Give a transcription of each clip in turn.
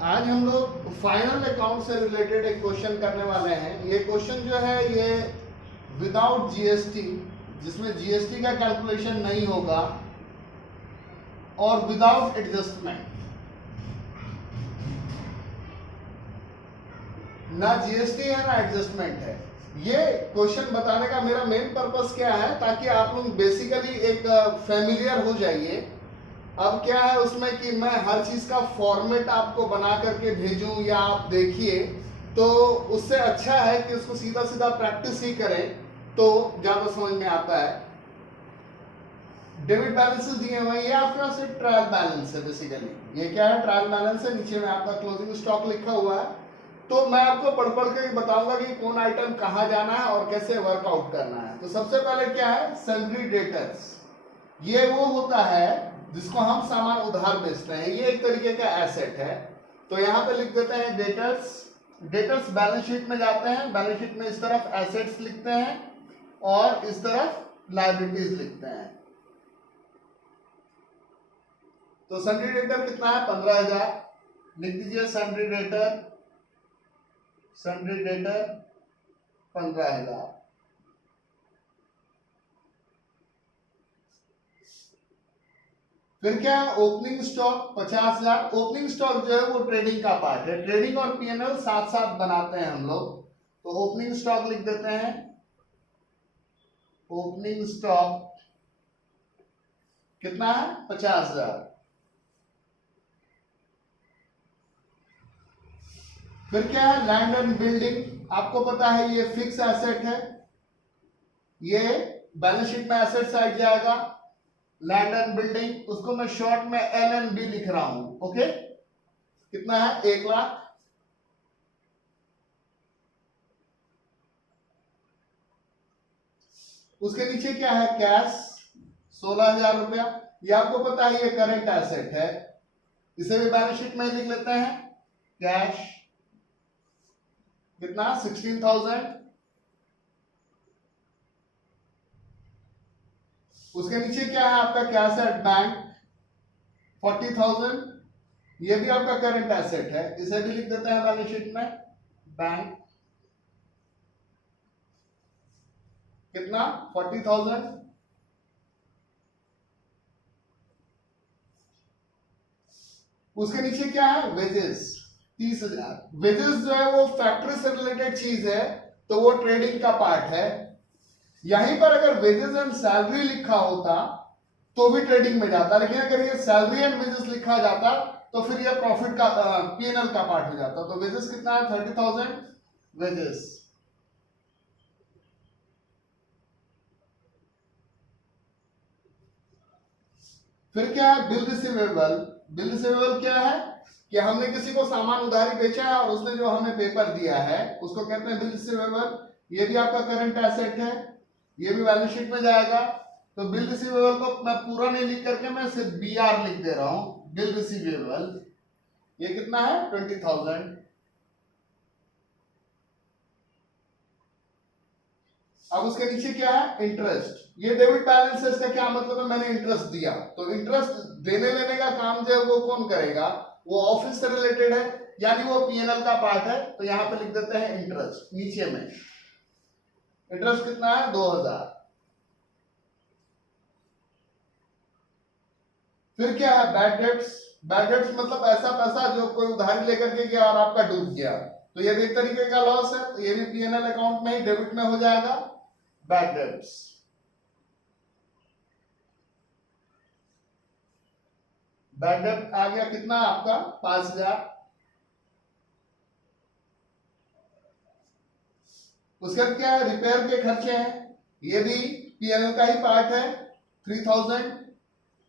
आज हम लोग फाइनल अकाउंट से रिलेटेड एक क्वेश्चन करने वाले हैं। ये क्वेश्चन जो है ये विदाउट जीएसटी, जिसमें जीएसटी का कैलकुलेशन नहीं होगा, और विदाउट एडजस्टमेंट, ना जीएसटी है ना एडजस्टमेंट है। ये क्वेश्चन बताने का मेरा मेन पर्पस क्या है, ताकि आप लोग बेसिकली एक फेमिलियर हो जाइए। अब क्या है उसमें कि मैं हर चीज का फॉर्मेट आपको बना करके भेजूं या आप देखिए, तो उससे अच्छा है कि उसको सीधा सीधा प्रैक्टिस ही करें तो ज्यादा समझ में आता है। डेबिट बैलेंसेस दिए हुए हैं, ये आपके पास एक ट्रायल बैलेंस है। बेसिकली ये क्या है, ट्रायल बैलेंस है। नीचे में आपका क्लोजिंग स्टॉक लिखा हुआ है। तो मैं आपको पढ़ पढ़ के बताऊंगा कि कौन आइटम कहाँ जाना है और कैसे वर्कआउट करना है। तो सबसे पहले क्या है, सन्ड्री डेटर्स। ये वो होता है जिसको हम सामान उधार बेचते हैं। ये एक तरीके का एसेट है। तो यहाँ पे लिख देते हैं डेटर्स। डेटर्स बैलेंस शीट में जाते हैं। बैलेंस शीट में इस तरफ एसेट्स लिखते हैं और इस तरफ लायबिलिटीज लिखते हैं। तो सन्ड्री डेटर कितना है, 15,000 लिख दीजिए। Sundry debtor 15,000। फिर क्या है, ओपनिंग स्टॉक 50,000। ओपनिंग स्टॉक जो है वो ट्रेडिंग का पार्ट है। ट्रेडिंग और पीएनएल साथ साथ बनाते हैं हम लोग। तो ओपनिंग स्टॉक लिख देते हैं। ओपनिंग स्टॉक कितना है, 50,000। फिर क्या है, लैंड एंड बिल्डिंग। आपको पता है ये फिक्स एसेट है। ये बैलेंस शीट में एसेट साइड जाएगा। लैंड एंड बिल्डिंग, उसको मैं शॉर्ट में LNB लिख रहा हूं। ओके, कितना है, 1,00,000। उसके नीचे क्या है, कैश 16,000 रुपया। ये आपको पता है ये करंट एसेट है। इसे भी बैलेंस शीट में लिख लेते हैं। कैश कितना, 16,000। उसके नीचे क्या है आपका, कैश एट बैंक 40,000। ये भी आपका करंट एसेट है। इसे भी लिख देते हैं बैलेंस शीट में। बैंक कितना, 40,000। उसके नीचे क्या है, वेजेस 30,000। वेजेस जो है वो फैक्ट्री से रिलेटेड चीज है, तो वो ट्रेडिंग का पार्ट है। यहीं पर अगर वेजेस एंड सैलरी लिखा होता तो भी ट्रेडिंग में जाता, लेकिन अगर ये सैलरी एंड वेजेस लिखा जाता तो फिर ये प्रॉफिट का पीएनएल का पार्ट हो जाता। तो वेजेस कितना है, 30,000 वेजेस। फिर क्या है, बिल रिसीवेबल। बिल रिसीवेबल क्या है कि हमने किसी को सामान उधारी बेचा है और उसने जो हमें पेपर दिया है उसको कहते हैं बिल रिसीवेबल। ये भी आपका करंट एसेट है। ये भी बैलेंस शीट में जाएगा। तो बिल रिसीवेबल को मैं पूरा नहीं लिख करके मैं सिर्फ BR लिख दे रहा हूं, बिल रिसीवेबल। ये कितना है, 20,000। अब उसके नीचे क्या है, इंटरेस्ट। ये डेबिट बैलेंस है। इसका क्या मतलब है, मैंने इंटरेस्ट दिया। तो इंटरेस्ट देने लेने का काम जो है वो कौन करेगा, वो ऑफिस से रिलेटेड है, यानी वो पीएनएल का पार्ट है। तो यहां पे लिख देते हैं इंटरेस्ट नीचे में। इंटरेस्ट कितना है, 2,000। फिर क्या है, बैड डेट्स। बैड डेट्स मतलब ऐसा पैसा जो कोई उधारी लेकर के गया और आपका डूब गया, तो ये भी एक तरीके का लॉस है। तो ये भी पीएनएल अकाउंट में ही डेबिट में हो जाएगा, बैड डेट्स। बैड डेट आ गया कितना आपका, 5,000। उसके बाद क्या है, रिपेयर के खर्चे हैं। ये भी पीएनएल का ही पार्ट है, 3,000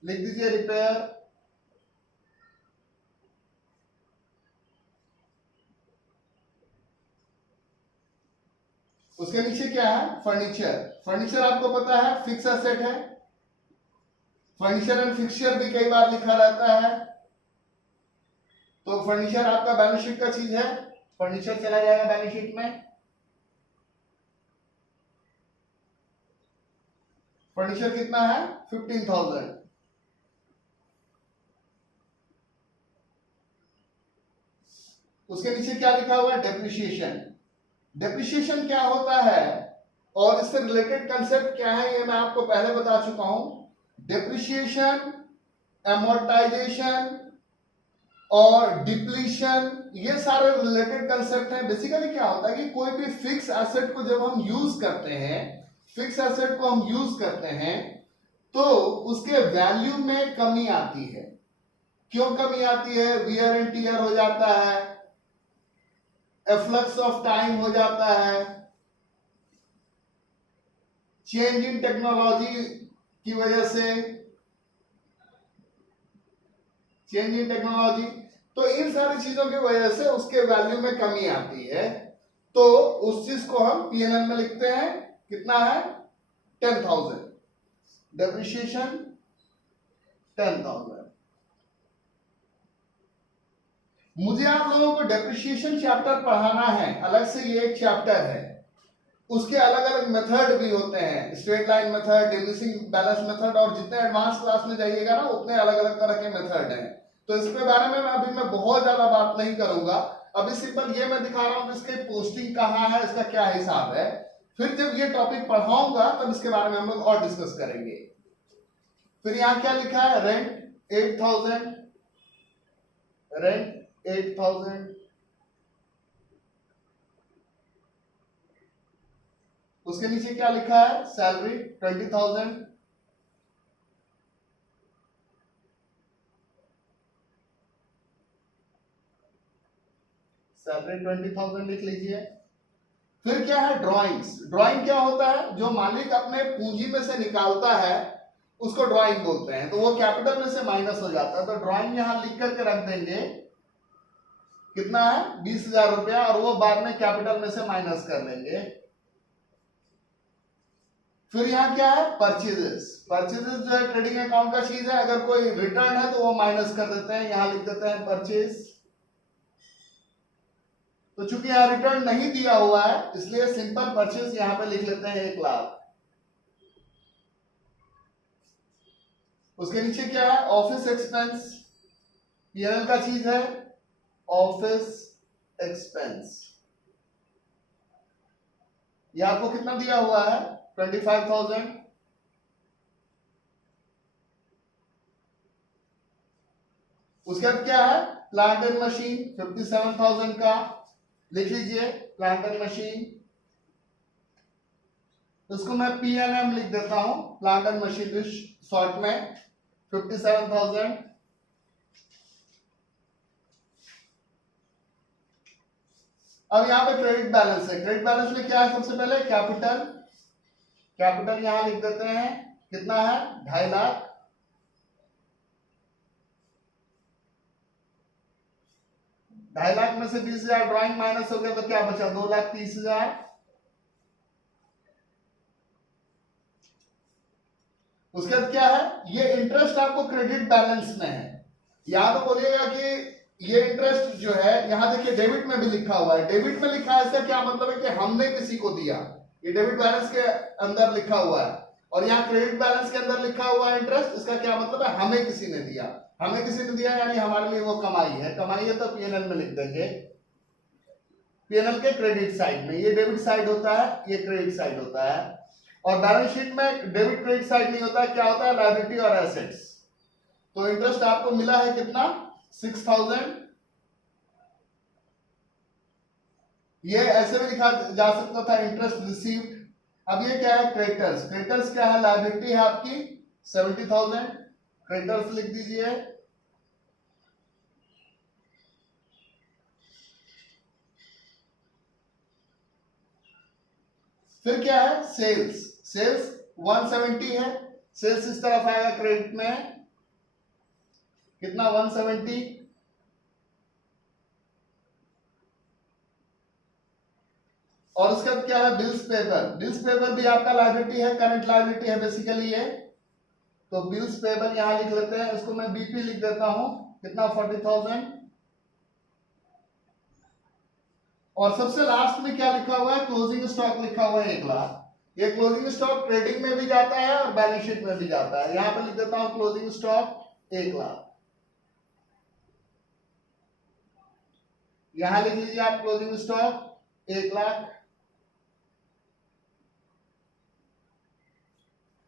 लिख दीजिए रिपेयर। उसके नीचे क्या है, फर्नीचर। फर्नीचर आपको पता है फिक्स एसेट है। फर्नीचर एंड फिक्सचर भी कई बार लिखा रहता है। तो फर्नीचर आपका बैलेंस शीट का चीज है। फर्नीचर चला जाएगा बैलेंस शीट में। फर्नीचर कितना है, 15,000। उसके नीचे क्या लिखा हुआ है? डेप्रिसिएशन। डेप्रिसिएशन क्या होता है और इससे रिलेटेड कंसेप्ट क्या है ये मैं आपको पहले बता चुका हूं। डेप्रिसिएशन, एमोर्टाइजेशन और डिप्लीशन, ये सारे रिलेटेड कंसेप्ट हैं। बेसिकली क्या होता है कि कोई भी फिक्स एसेट को जब हम यूज करते हैं, फिक्स एसेट को हम यूज करते हैं तो उसके वैल्यू में कमी आती है। क्यों कमी आती है? वियर एंड टीयर हो जाता है, एफ्लक्स ऑफ टाइम हो जाता है, चेंज इन टेक्नोलॉजी की वजह से, चेंज इन टेक्नोलॉजी, तो इन सारी चीजों की वजह से उसके वैल्यू में कमी आती है। तो उस चीज को हम पीएनएल में लिखते हैं, कितना है? 10,000। डेप्रिसिएशन 10,000। मुझे आप लोगों को डेप्रिसिएशन चैप्टर पढ़ाना है, अलग से ये एक चैप्टर है। उसके अलग अलग मेथड भी होते हैं, straight line method, diminishing balance method, और जितने एडवांस क्लास में जाइएगा ना उतने अलग अलग तरह के मेथड हैं। तो इसके बारे में अभी मैं बहुत ज्यादा बात नहीं करूंगा। अभी सिंपल ये मैं दिखा रहा हूं कि इसके पोस्टिंग कहाँ है, इसका क्या हिसाब है। फिर जब ये टॉपिक पढ़ाऊंगा तब इसके बारे में हम लोग और डिस्कस करेंगे। फिर यहाँ क्या लिखा है? Rent 8,000, rent 8,000। उसके नीचे क्या लिखा है? सैलरी 20,000। सैलरी 20,000 लिख लीजिए। फिर क्या है? ड्राइंग्स। ड्राइंग क्या होता है? जो मालिक अपने पूंजी में से निकालता है उसको ड्राइंग बोलते हैं। तो वो कैपिटल में से माइनस हो जाता है, तो ड्राइंग यहां लिख करके रख देंगे, कितना है? 20,000 रुपया, और वो बाद में कैपिटल में से माइनस कर लेंगे। फिर यहाँ क्या है? परचेजेस। परचेजेस जो है ट्रेडिंग अकाउंट का चीज है, अगर कोई रिटर्न है तो वो माइनस कर देते हैं, यहां लिख देते हैं परचेज। तो चूंकि यहाँ रिटर्न नहीं दिया हुआ है इसलिए सिंपल परचेज यहां पे लिख लेते हैं 1 लाख। उसके नीचे क्या है? Office expense. पीएनएल का चीज है ऑफिस एक्सपेंस। ये आपको कितना दिया हुआ है? 25,000। उसके बाद क्या है? प्लांट एंड मशीन 57,000 का लिख लीजिए, प्लांट एंड मशीन। उसको मैं पीएनएम लिख देता हूं, प्लांट एंड मशीनरी शॉर्ट में, 57,000। अब यहां पे क्रेडिट बैलेंस है। क्रेडिट बैलेंस में क्या है? सबसे पहले कैपिटल। कैपिटल यहां लिख देते हैं, कितना है? 2.5 लाख। ढाई लाख में से 20,000 ड्राइंग माइनस हो गया तो क्या बचा? 2,30,000। उसके बाद क्या है? ये इंटरेस्ट आपको क्रेडिट बैलेंस में है। यहां तो बोलिएगा कि ये इंटरेस्ट जो है, यहां देखिए डेबिट में भी लिखा हुआ है। डेबिट में लिखा है इसका क्या मतलब है कि हमने किसी को दिया, ये डेबिट बैलेंस के अंदर लिखा हुआ है। और यहाँ क्रेडिट बैलेंस के अंदर लिखा हुआ है इंटरेस्ट, इसका क्या मतलब है? हमें किसी ने दिया। हमें किसी ने दिया यानी हमारे लिए वो कमाई है। कमाई है तो पीएनएल में लिख देंगे, पीएनएल के क्रेडिट साइड में। ये डेबिट साइड होता है, ये क्रेडिट साइड होता है। और बैलेंस शीट में डेबिट क्रेडिट साइड नहीं होता है, क्या होता है? लायबिलिटी और एसेट्स। तो इंटरेस्ट आपको मिला है कितना? 6,000। ये ऐसे भी लिखा जा सकता था, इंटरेस्ट रिसीव्ड। अब ये क्या है? क्रेडिटर्स। क्रेडिटर्स क्या है? लायबिलिटी है आपकी 70,000, क्रेडिटर्स लिख दीजिए। फिर क्या है? सेल्स। सेल्स 170 है, सेल्स इस तरफ आएगा क्रेडिट में, कितना? 170। और उसके बाद क्या है? Bills paper. बिल्स पेपर भी आपका लायबिलिटी है, करंट लायबिलिटी है बेसिकली ये। तो बिल्स पेपर यहां लिख लेते हैं, इसको मैं बीपी लिख देता हूं, कितना? 40,000। और सबसे लास्ट में क्या लिखा हुआ है? क्लोजिंग स्टॉक लिखा हुआ है 1 लाख। ये क्लोजिंग स्टॉक ट्रेडिंग में भी जाता है और बैलेंस शीट में भी जाता है। यहां पे लिख देता हूं क्लोजिंग स्टॉक 1 लाख। यहां लिख लीजिए आप क्लोजिंग स्टॉक 1 लाख।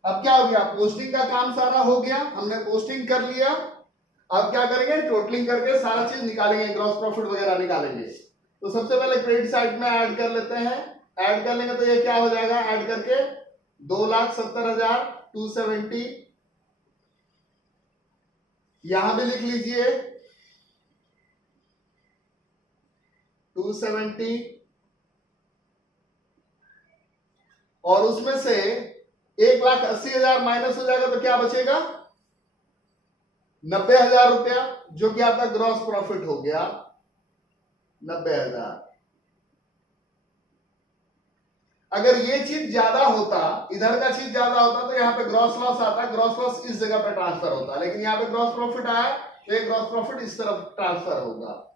अब क्या हो गया, पोस्टिंग का काम सारा हो गया, हमने पोस्टिंग कर लिया। अब क्या करेंगे, टोटलिंग करके सारा चीज निकालेंगे, ग्रॉस प्रॉफिट वगैरह निकालेंगे। तो सबसे पहले क्रेडिट साइड में ऐड कर लेते हैं। ऐड कर लेंगे तो ये क्या हो जाएगा, ऐड करके 2,70,270। यहां भी लिख लीजिए 270, और उसमें से 1,80,000 माइनस हो जाएगा तो क्या बचेगा, 90,000 रुपया, जो कि आपका ग्रॉस प्रॉफिट हो गया 90,000। अगर ये चीज ज्यादा होता, इधर का चीज ज्यादा होता, तो यहाँ पे ग्रॉस लॉस आता, ग्रॉस लॉस इस जगह पे ट्रांसफर होता, लेकिन यहाँ पे ग्रॉस प्रॉफिट आया तो ये ग्रॉस प्रॉफिट इस तरफ ट्रांसफर होगा।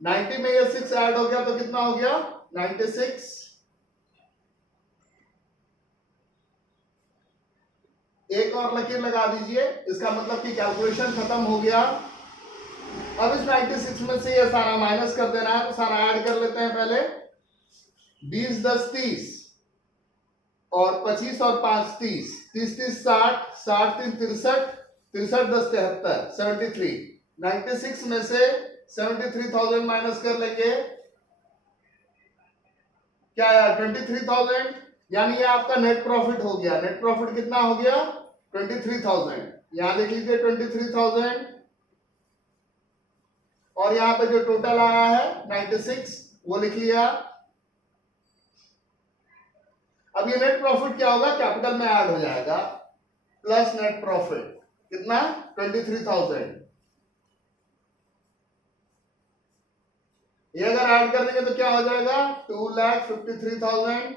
90 में ये 6 ऐड हो गया तो कितना हो गया, 96। एक और लकीर लगा दीजिए, इसका मतलब कि कैलकुलेशन खत्म हो गया। अब इस 96 में से ये सारा माइनस कर देना है, तो सारा ऐड कर लेते हैं पहले। 20 10 30 और 25 और 5 30, 30 30 60, 60 3 63, 63 10 73, 73। 96 में से 73,000 माइनस कर लेंगे, क्या यार 23,000, यानी ये आपका नेट प्रॉफिट हो गया। नेट प्रॉफिट कितना हो गया, 23,000। यहां लिख लीजिए 23,000, और यहां पे जो टोटल आया है 96 वो लिख लिया। अब ये नेट प्रॉफिट क्या होगा, कैपिटल में ऐड हो जाएगा, प्लस नेट प्रॉफिट कितना, 23,000। ये अगर ऐड कर देंगे तो क्या हो जाएगा, 2,53,000,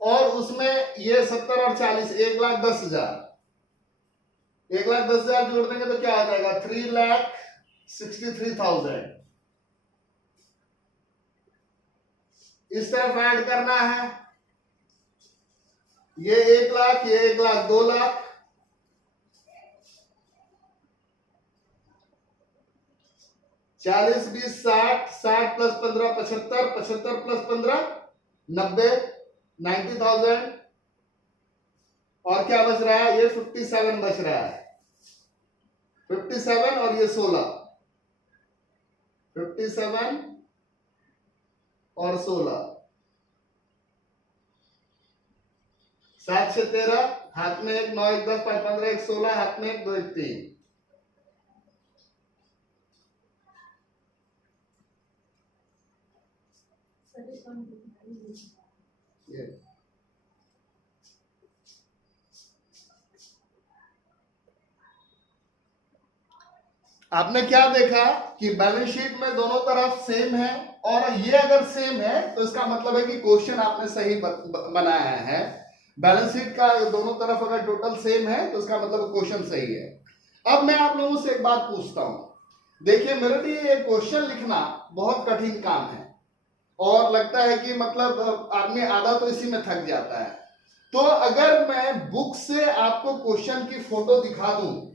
और उसमें ये 70 और 40 1,10,000, 1,10,000 जोड़ देंगे तो क्या हो जाएगा, 3,63,000। इस तरफ ऐड करना है, ये 1 लाख, ये 1 लाख, 2 लाख, 40 20 60, 60 प्लस 15 75, 75 प्लस 15 90, 90,000। और क्या बच रहा है, ये 57 बच रहा है, 57 और ये 16, 57 और 16, 7 6 13, हाथ में 1 9 1 10 5 15 1 16, हाथ में 1 2 1 3। ये आपने क्या देखा कि बैलेंस शीट में दोनों तरफ सेम है, और ये अगर सेम है तो इसका मतलब है कि क्वेश्चन आपने सही बनाया है। बैलेंस शीट का दोनों तरफ अगर टोटल सेम है तो इसका मतलब क्वेश्चन सही है। अब मैं आप लोगों से एक बात पूछता हूं, देखिए मेरे लिए ये क्वेश्चन लिखना बहुत कठिन काम है, और लगता है कि मतलब आदमी आधा तो इसी में थक जाता है। तो अगर मैं बुक से आपको क्वेश्चन की फोटो दिखा दूं,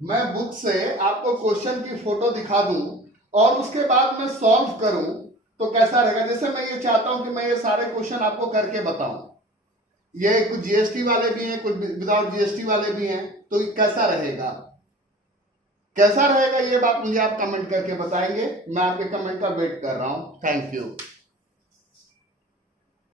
मैं बुक से आपको क्वेश्चन की फोटो दिखा दूं और उसके बाद मैं सॉल्व करूं तो कैसा रहेगा। जैसे मैं ये चाहता हूं कि मैं ये सारे क्वेश्चन आपको करके बताऊं, ये कुछ जीएसटी वाले भी हैं, कुछ विदाउट जीएसटी वाले भी हैं, तो कैसा रहेगा, कैसा रहेगा ये बात मुझे आप कमेंट करके बताएंगे। मैं आपके कमेंट का वेट कर रहा हूं। Thank you.